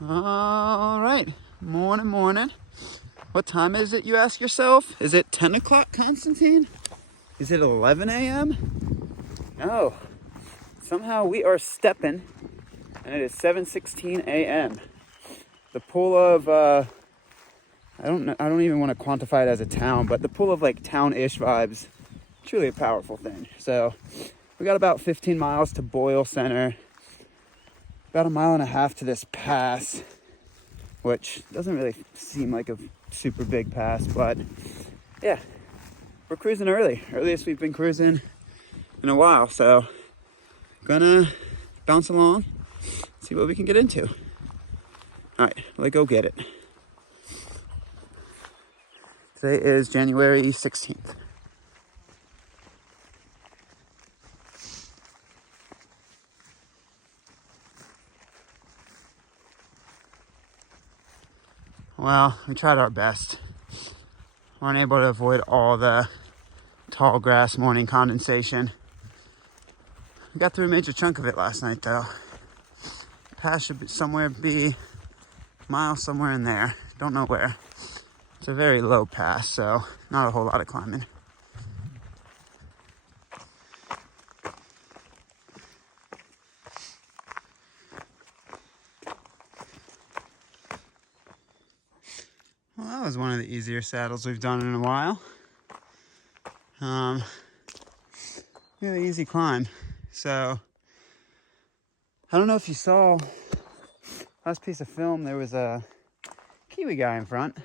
All right, morning. What time is it, you ask yourself? Is it 10 o'clock, Constantine? Is it 11 a.m.? No, somehow we are stepping, and it is 7:16 a.m. The pool of, I don't even want to quantify it as a town, but the pool of like town-ish vibes, truly a powerful thing. So we got about 15 miles to Boyle Center, about a mile and a half to this pass, which doesn't really seem like a super big pass, but yeah, we're cruising earliest we've been cruising in a while. So gonna bounce along, see what we can get into. All right, let's go get it. Today is January 16th. Well, we tried our best. Weren't able to avoid all the tall grass morning condensation. We got through a major chunk of it last night though. Pass should be a mile somewhere in there. Don't know where. It's a very low pass, so not a whole lot of climbing. Well, that was one of the easier saddles we've done in a while. Really easy climb. So, I don't know if you saw last piece of film, there was a Kiwi guy in front.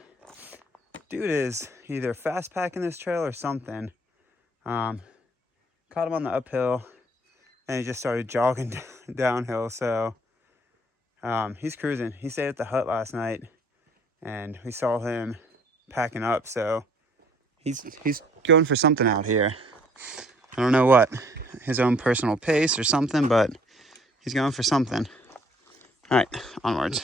Dude is either fast packing this trail or something. Caught him on the uphill and he just started jogging downhill. So, he's cruising. He stayed at the hut last night and we saw him packing up. So he's going for something out here. I don't know what, his own personal pace or something, but he's going for something. All right, onwards.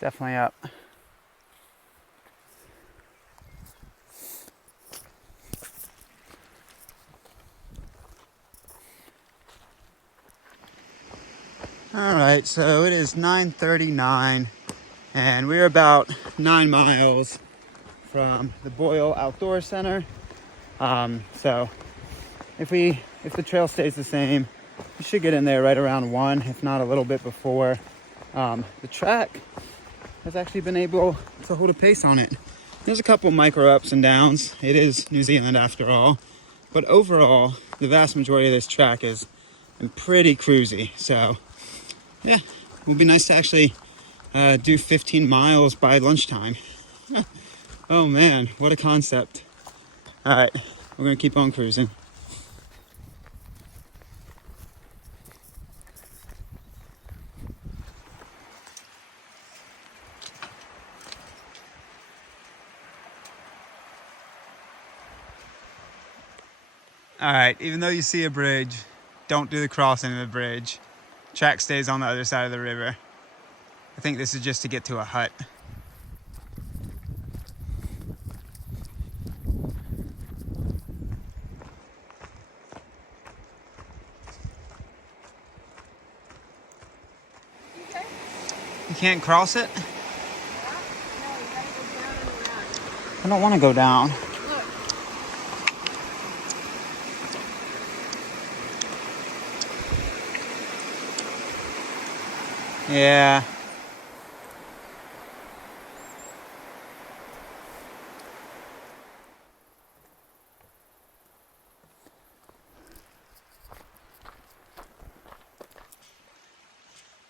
Definitely up. All right, so it is 9:39 and we're about 9 miles from the Boyle Outdoor Center. So if the trail stays the same, we should get in there right around 1, if not a little bit before. The track has actually been able to hold a pace on it. There's a couple micro ups and downs. It is New Zealand after all. But overall, the vast majority of this track is pretty cruisy. So yeah, it will be nice to actually do 15 miles by lunchtime. Oh man, what a concept. All right, we're gonna keep on cruising. All right, even though you see a bridge, don't do the crossing of the bridge. Track stays on the other side of the river. I think this is just to get to a hut. You can't cross it? No, you gotta go I don't want to go down. Look. Yeah.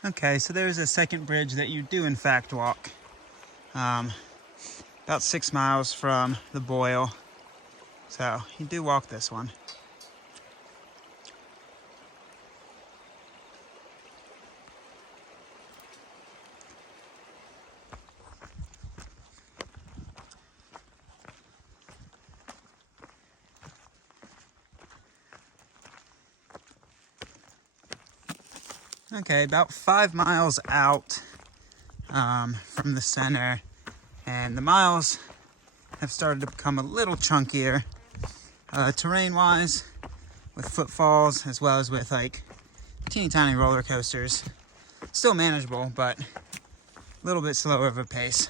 Okay, so there's a second bridge that you do in fact walk. About 6 miles from the Boyle. So you do walk this one. Okay, about 5 miles out from the center, and the miles have started to become a little chunkier terrain-wise, with footfalls as well as with like teeny tiny roller coasters. Still manageable, but a little bit slower of a pace.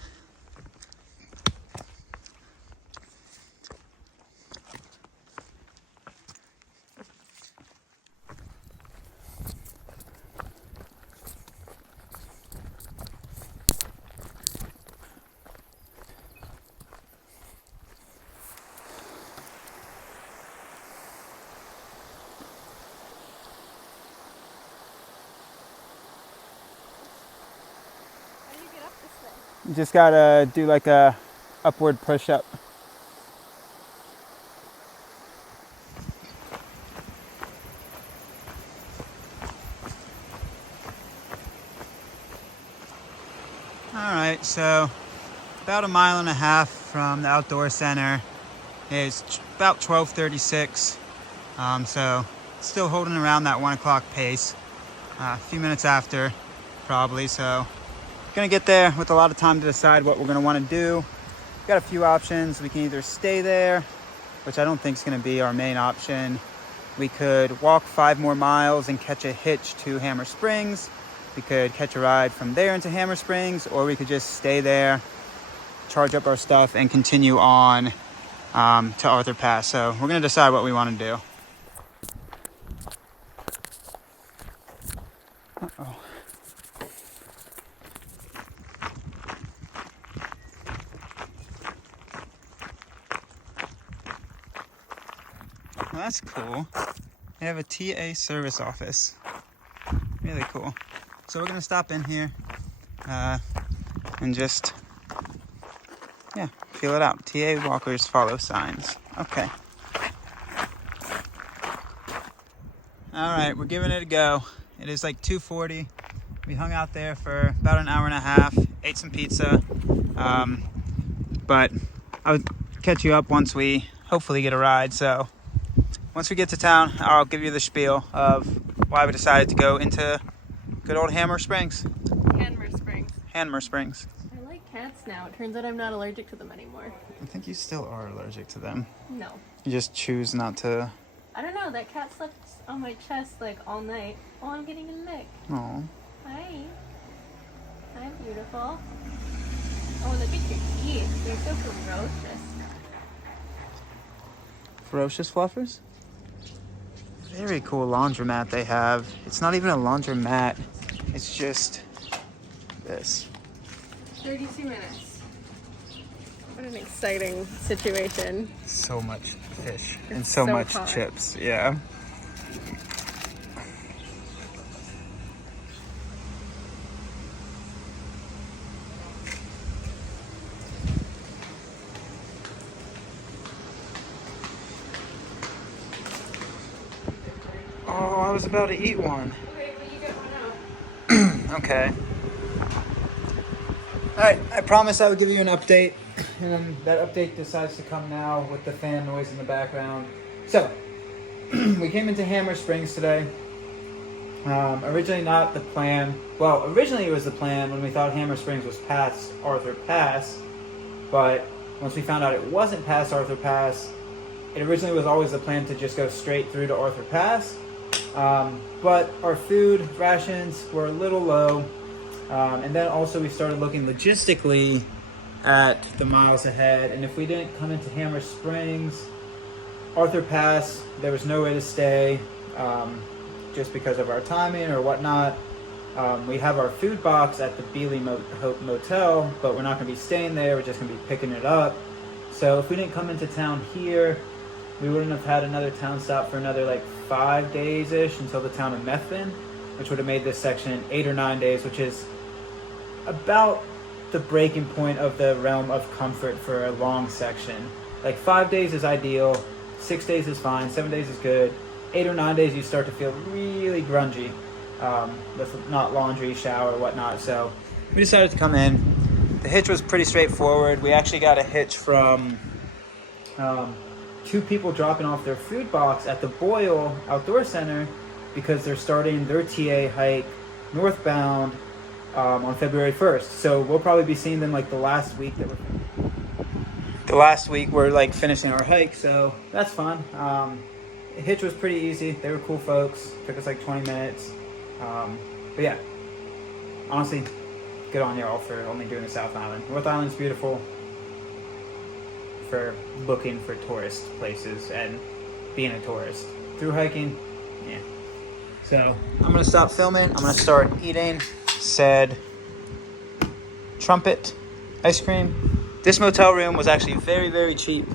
You just gotta do like a upward push-up. Alright, so about 1.5 miles from the outdoor center is about 12:36. So still holding around that 1 o'clock pace. A few minutes after, probably, so gonna get there with a lot of time to decide what we're gonna want to do. Got a few options. We can either stay there, which I don't think is gonna be our main option. We could walk 5 more miles and catch a hitch to Hammer Springs. We could catch a ride from there into Hammer Springs, or we could just stay there, charge up our stuff, and continue on to Arthur Pass. So we're gonna decide what we want to do. Uh-oh. Well, that's cool. They have a TA service office. Really cool. So we're gonna stop in here and just, yeah, feel it out. TA walkers follow signs. Okay. All right, we're giving it a go. It is like 2:40. We hung out there for about 1.5 hours, ate some pizza. But I'll catch you up once we hopefully get a ride. So once we get to town, I'll give you the spiel of why we decided to go into good old Hammer Springs. Hammer Springs. Hammer Springs. I like cats now. It turns out I'm not allergic to them anymore. I think you still are allergic to them. No. You just choose not to. I don't know. That cat slept on my chest like all night. Oh, I'm getting a lick. Oh. Hi. Hi, beautiful. Oh, look at your teeth. They're so ferocious. Ferocious fluffers? Very cool laundromat they have. It's not even a laundromat. It's just this. 32 minutes. What an exciting situation. So much fish and It's so so much hot. chips. Yeah. Oh, I was about to eat one. Okay, but you get one out. Okay. Alright, I promised I would give you an update, and then that update decides to come now with the fan noise in the background. So, we came into Hammer Springs today. Originally not the plan. Well, originally it was the plan when we thought Hammer Springs was past Arthur Pass, but once we found out it wasn't past Arthur Pass, it originally was always the plan to just go straight through to Arthur Pass. But our food rations were a little low. And then also we started looking logistically at the miles ahead. And if we didn't come into Hammer Springs, Arthur Pass, there was no way to stay, just because of our timing or whatnot. We have our food box at the Beeley Motel, but we're not going to be staying there. We're just going to be picking it up. So if we didn't come into town here, we wouldn't have had another town stop for another like 5 days-ish until the town of Methven, which would have made this section 8 or 9 days, which is about the breaking point of the realm of comfort for a long section. Like 5 days is ideal, 6 days is fine, 7 days is good. 8 or 9 days you start to feel really grungy, with not laundry, shower, whatnot. So we decided to come in. The hitch was pretty straightforward. We actually got a hitch from 2 people dropping off their food box at the Boyle Outdoor Center because they're starting their TA hike northbound on February 1st. So we'll probably be seeing them like the last week we're like finishing our hike, so that's fun. The hitch was pretty easy. They were cool folks. Took us like 20 minutes. But yeah, honestly, good on y'all for only doing the South Island. North Island's beautiful for looking for tourist places and being a tourist. Through hiking, yeah. So I'm gonna stop filming. I'm gonna start eating said trumpet ice cream. This motel room was actually very, very cheap.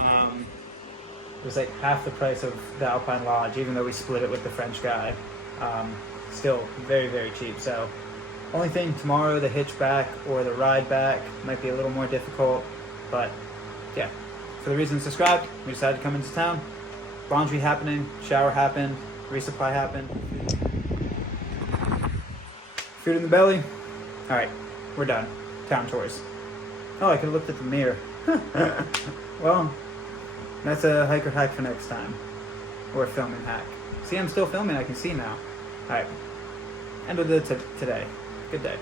It was like half the price of the Alpine Lodge, even though we split it with the French guy. Still very, very cheap. So only thing tomorrow, the hitch back or the ride back might be a little more difficult, but yeah, for the reasons described, we decided to come into town. Laundry happening, shower happened, resupply happened. Food in the belly. All right, we're done. Town tours. Oh, I could have looked at the mirror. Well, that's a hiker hack for next time. Or a filming hack. See, I'm still filming. I can see now. All right. End of the today. Good day.